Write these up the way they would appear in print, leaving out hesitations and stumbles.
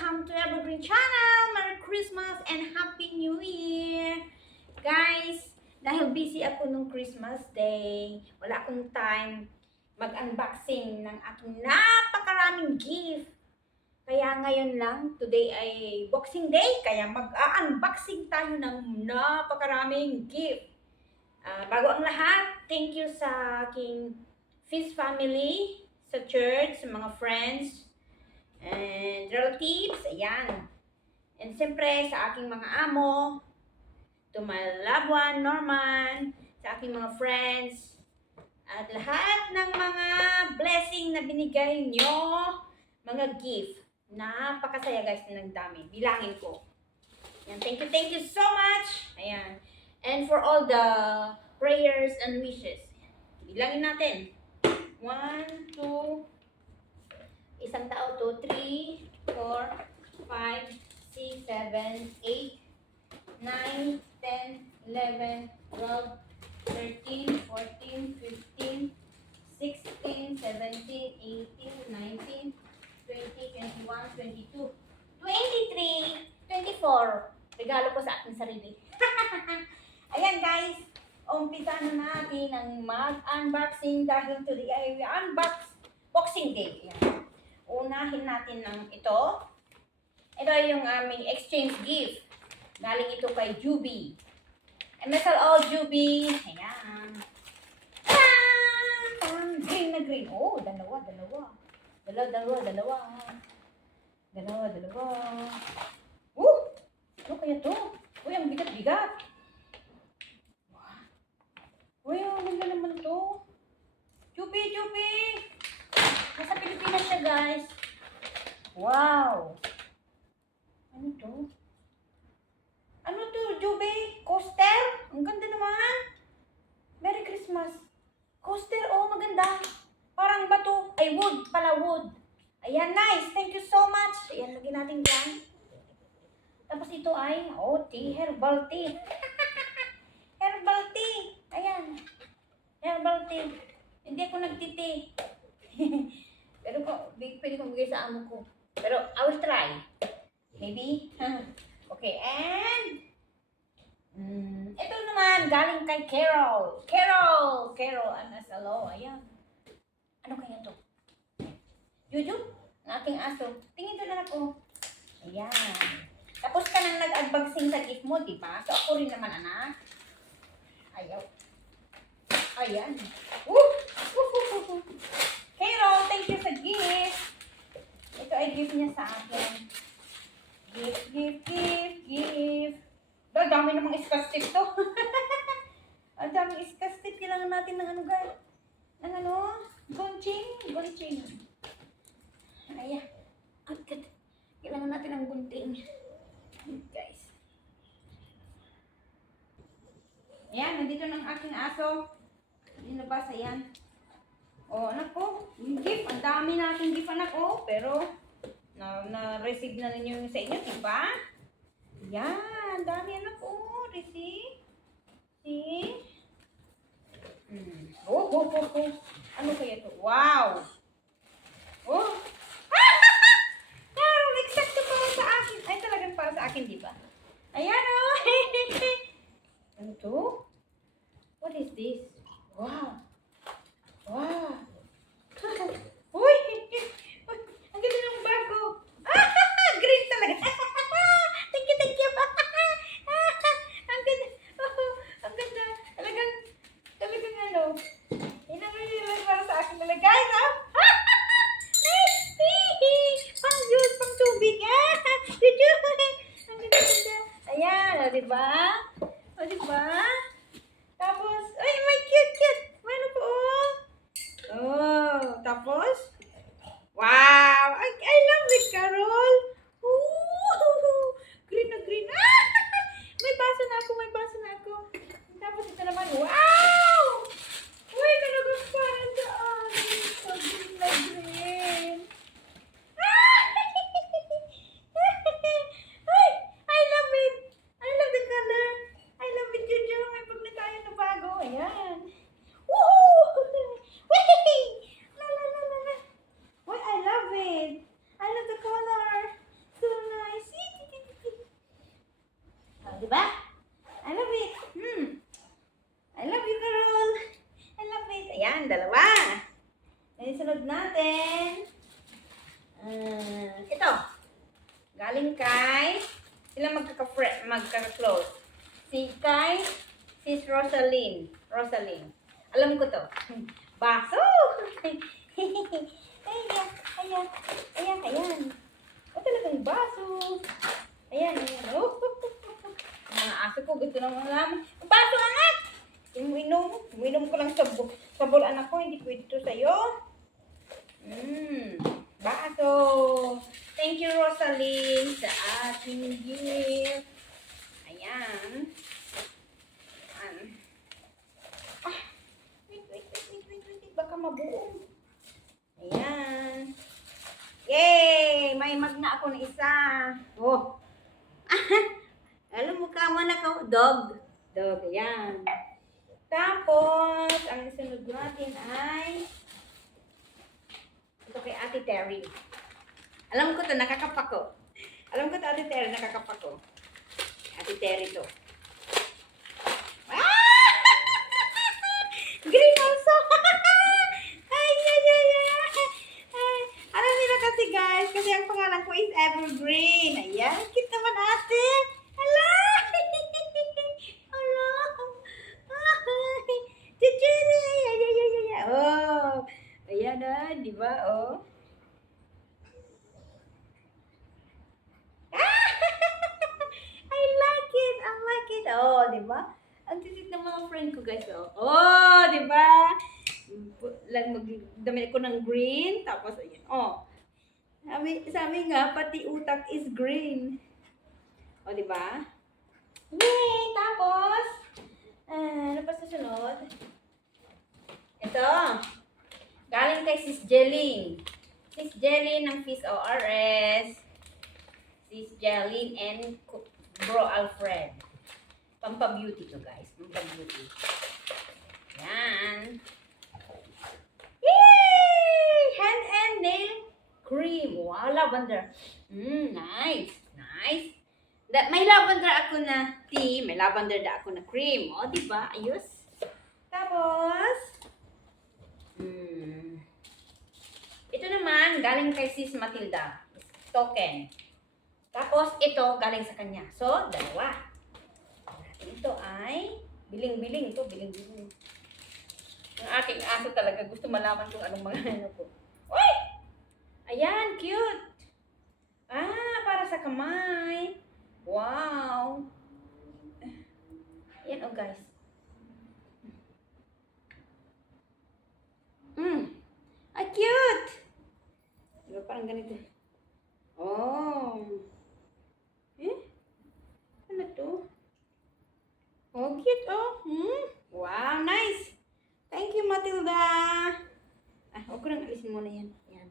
Welcome to Evergreen Channel! Merry Christmas and Happy New Year! Guys, dahil busy ako nung Christmas Day, wala akong time mag-unboxing ng aking napakaraming gift. Kaya ngayon lang, today ay Boxing Day, kaya mag-unboxing tayo ng napakaraming gift. Bago ang lahat, thank you sa aking Fizz family, sa church, sa mga friends, and relatives, ayan. And siyempre sa aking mga amo, to my loved one, Norman, sa aking mga friends, at lahat ng mga blessing na binigay nyo, mga gift. Napakasaya guys, ng dami. Bilangin ko. Ayan, thank you so much. Ayan. And for all the prayers and wishes. Bilangin natin. 1, 2, isang tao to, 3, 4, 5, 6, 7, 8, 9, 10, 11, 12, 13, 14, 15, 16, 17, 18, 19, 20, 21, 22, 23, 24. Regalo ko sa aking sarili. Ayan guys, umpisa na natin ang mag-unboxing dahil today ay Boxing Day. Ayan. Unahin natin ng ito. Ito ay yung aming exchange gift. Galing ito kay Juby. MSLO Juby. Ayan. Parang green na green. Oh, dalawa. Ano kaya to? Uy, ang bigat-bigat. Uy, ang ganda naman to. Juby! Nasa Pilipinas siya, guys. Wow! Ano to? Ano to, Juby? Coaster? Ang ganda naman. Merry Christmas. Coaster, oh, maganda. Parang bato. Ay, wood pala, wood. Ayan, nice. Thank you so much. Ayan, lagyan natin dyan. Tapos ito ay, oh, tea, herbal tea. Herbal tea. Ayan. Herbal tea. Hindi ako nagtiti. Pero pwede kong bigay sa amo ko. Pero I will try. Maybe. Okay, and ito naman galing kay Carol. Carol MSLO. Ayan. Ano kaya to? Juju? Ang aking aso. Tingin ko na ako. Ayan. Tapos ka nang nag-unboxing sa gift mo, di ba? So ako rin naman, anak. Ayaw. Ayan. Carol, thank you sa gift. Ito ay gift niya sa akin. Gift. Dami namang iskastip to. Ang daming iskastip. Kailangan natin ng ano guys? Ng ano? Gunting. Ayan. Agad. Kailangan natin ng gunting. Guys. Ayan, nandito ng aking aso. Dinabas, ayan. Oh, anak ko, yung gift, ang dami natin gift, anak ko. Pero, na-receive na ninyo yung sa inyo, diba? Yan, ang dami, anak ko. Receive. See? Oh. Ano kaya ito? Wow! Oh! Carol, exacto para sa akin. Ay, talagang para sa akin, diba? Ayan, oh! Ano to? What is this? Wow! Uy! Ang ganda ng bago. Green talaga. Thank you. Ang ganda. Ang ganda. Talagang ano. Inang para sa akin talaga. Guys, Ito. Galing kay, sila magkaka-close. Sis Rosaline. Alam ko to. Baso! Ayan. O talagang baso. Ayan. Oh. Mga aso ko, gusto na malaman. Baso angat! Uminom ko lang sa bowl anak ko, hindi pwede to sa'yo. Baso. Thank you, Rosaline, sa ating gift. Ayan. Wait. Baka mabuo. Ayan. Yay! May magna ako na isa. Oh. Alam mo ka mo na ka. Dog. Ayan. Tapos, ang sunod natin ay ito kay Ate Terry. Alam ko to, nakakapak ko. Ate Terry, nakakapak ko. Ate Terry to. Ah! Green also! Ay. Alam nila kasi guys, kasi ang pangalan ko is Evergreen. Ayan, cute naman ate. Hala! Oh, ayan na, di ba? Oh. I like it. Oh, di ba? Ang titit ng mga friend ko guys. Oh, di ba? Damit ko ng green, tapos ayan. Oh. Sabi nga, pati utak is green. Oh, di ba? Yay! Tapos, ano pa susunod? Ito. Galing kay Sis Jeline. Sis Jeline ng Fizz ORS. Sis Jeline and Bro Alfred. Pampa-beauty to guys. Pampa-beauty. Yan. Yay! Hand and nail cream. Wow, lavender. Nice. May lavender ako na tea. May lavender da ako na cream. O, diba? Ayos. Tapos, ito naman, galing kay Sis Matilda. Token. Tapos, ito, galing sa kanya. So, dalawa. Ito ay, biling-biling. Ang aking aso talaga, gusto malaman kung anong mga ano ko. Uy! Ayan, cute. Para sa kamay. Wow. Ayan, oh guys. Cute! Diba parang ganito? Oh. Ano to? Oh, cute, oh. Wow, nice. Thank you, Matilda. Huwag ko nang alisin muna yan. Yan.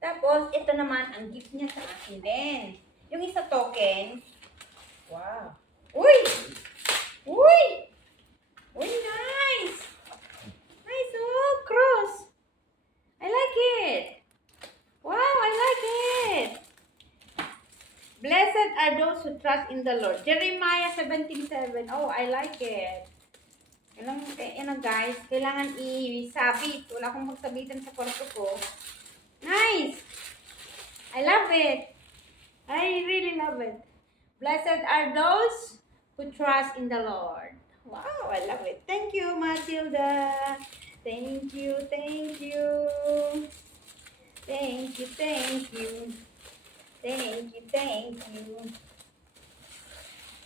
Tapos, ito naman, ang gift niya sa akin din. Yung isa token. Wow. Uy! Nice! Nice, oh, cross. I like it. Wow, I like it. Blessed are those who trust in the Lord. Jeremiah 17:7. Oh, I like it. Yan guys, kailangan isabit. Wala akong magsabitan sa kwarto ko. Nice! I love it. I really love it. Blessed are those who trust in the Lord. Wow, I love it. Thank you, Matilda. Thank you.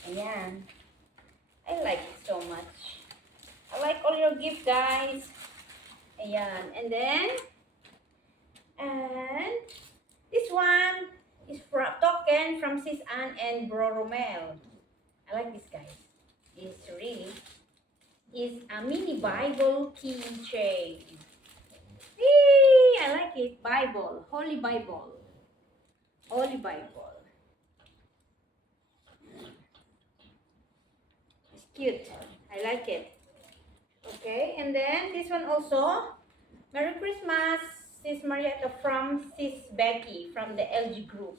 Ayan. I like it so much. I like all your gifts, guys. Ayan. And this one is token from Sis Ann and Bro Romel. I like this, guys. It's a mini Bible keychain. I like it. Bible. Holy Bible. It's cute. I like it. Okay, and then this one also. Merry Christmas, Sis Marietta from Sis Becky from the LG group.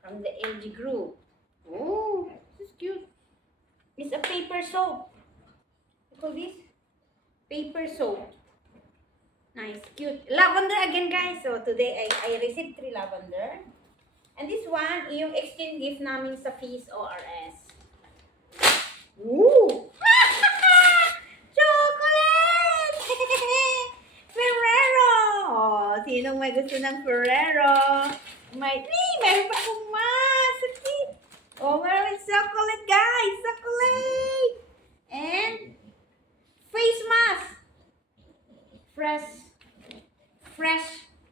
From the LG group. Oh, this is cute. It's a paper soap. Look at this. Paper soap. cute. Lavender again, guys. So, today I received 3 lavender. And this one, yung exchange gift namin sa Fees ORS. Woo! Chocolate! Ferrero! Oh, sinong may gusto ng Ferrero? Meron pa akong mas. Sakit. Oh, meron chocolate, guys. Chocolate! And face mask. Fresh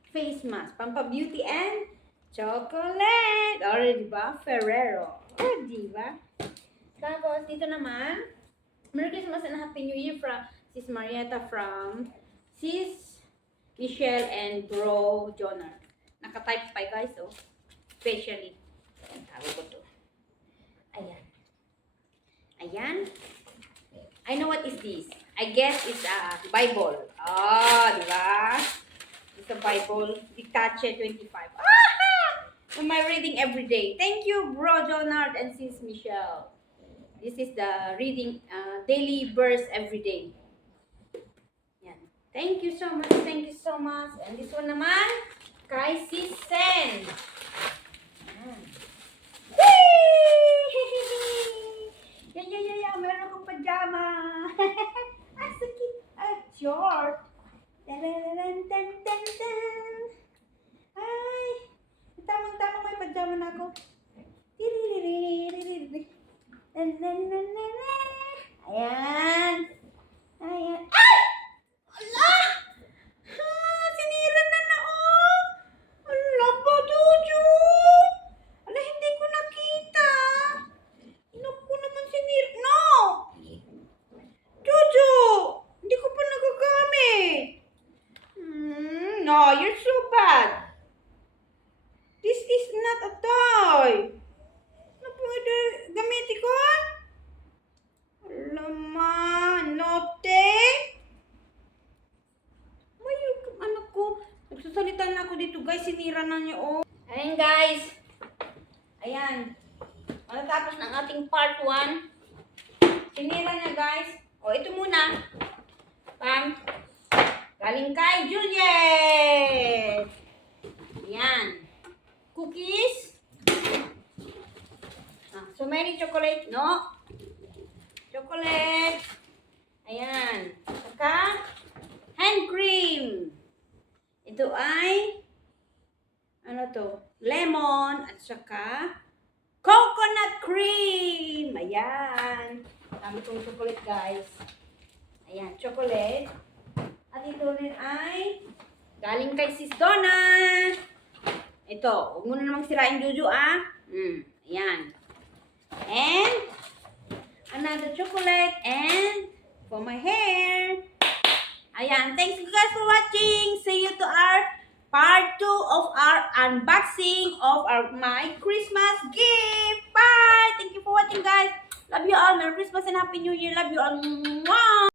face mask. Pampa-beauty and chocolate. O, diba? Ferrero. O, diba? Tapos, dito naman, Merry Christmas and Happy New Year from Sis Marietta from Sis Michelle and Bro Jonah. Naka-type pa guys, oh. Especially. Ayan, tawag ko to. Ayan. Ayan. I know what is this. I guess it's a Bible. Ah, diba? It's a Bible. Dictache 25. Ah! Am I reading every day? Thank you, Bro Jonard and Sis Michelle. This is the reading daily verse every day. Yan. Thank you so much. Thank you so much. And this one naman, kay Sis Sen. Yan. Yeah. Meron akong pajama. Ah, sakit. Ah, short. Tan. Ay, tamang-tamang may pajama na ako. Ayan. Ayan. Ay! Ala! Ha! Sinira na oh! Ala ba, Jojo? Ala, hindi ko nakita. Naku naman sinira. No! Jojo! Hindi ko pa nagagamit. No, you're so bad. This is not a toy. Ano pwede gamitin ko? Alaman, note. Ano ko? Nagsasalita na ako dito, guys. Sinira na niyo, oh. Ayan, guys. Ayan. Matatapos ng ating part 1. Sinira niya, guys. O, ito muna. Pam. Galing kay Juliet. Ayan. Cookies. So many chocolate, no? Chocolate. Ayan. Saka, hand cream. Ito ay, ano to? Lemon. At saka, coconut cream. Ayan. Dami kong chocolate, guys. Ayan, chocolate. At ito rin ay, galing kay Sis Donna. Ito, huwag mo na namang sirain, Juju, ah. Ayan. And, another chocolate and for my hair. Ayan. Thanks you guys for watching. See you to our part 2 of our unboxing of my Christmas gift. Bye! Thank you for watching, guys. Love you all. Merry Christmas and Happy New Year. Love you all. Mwah!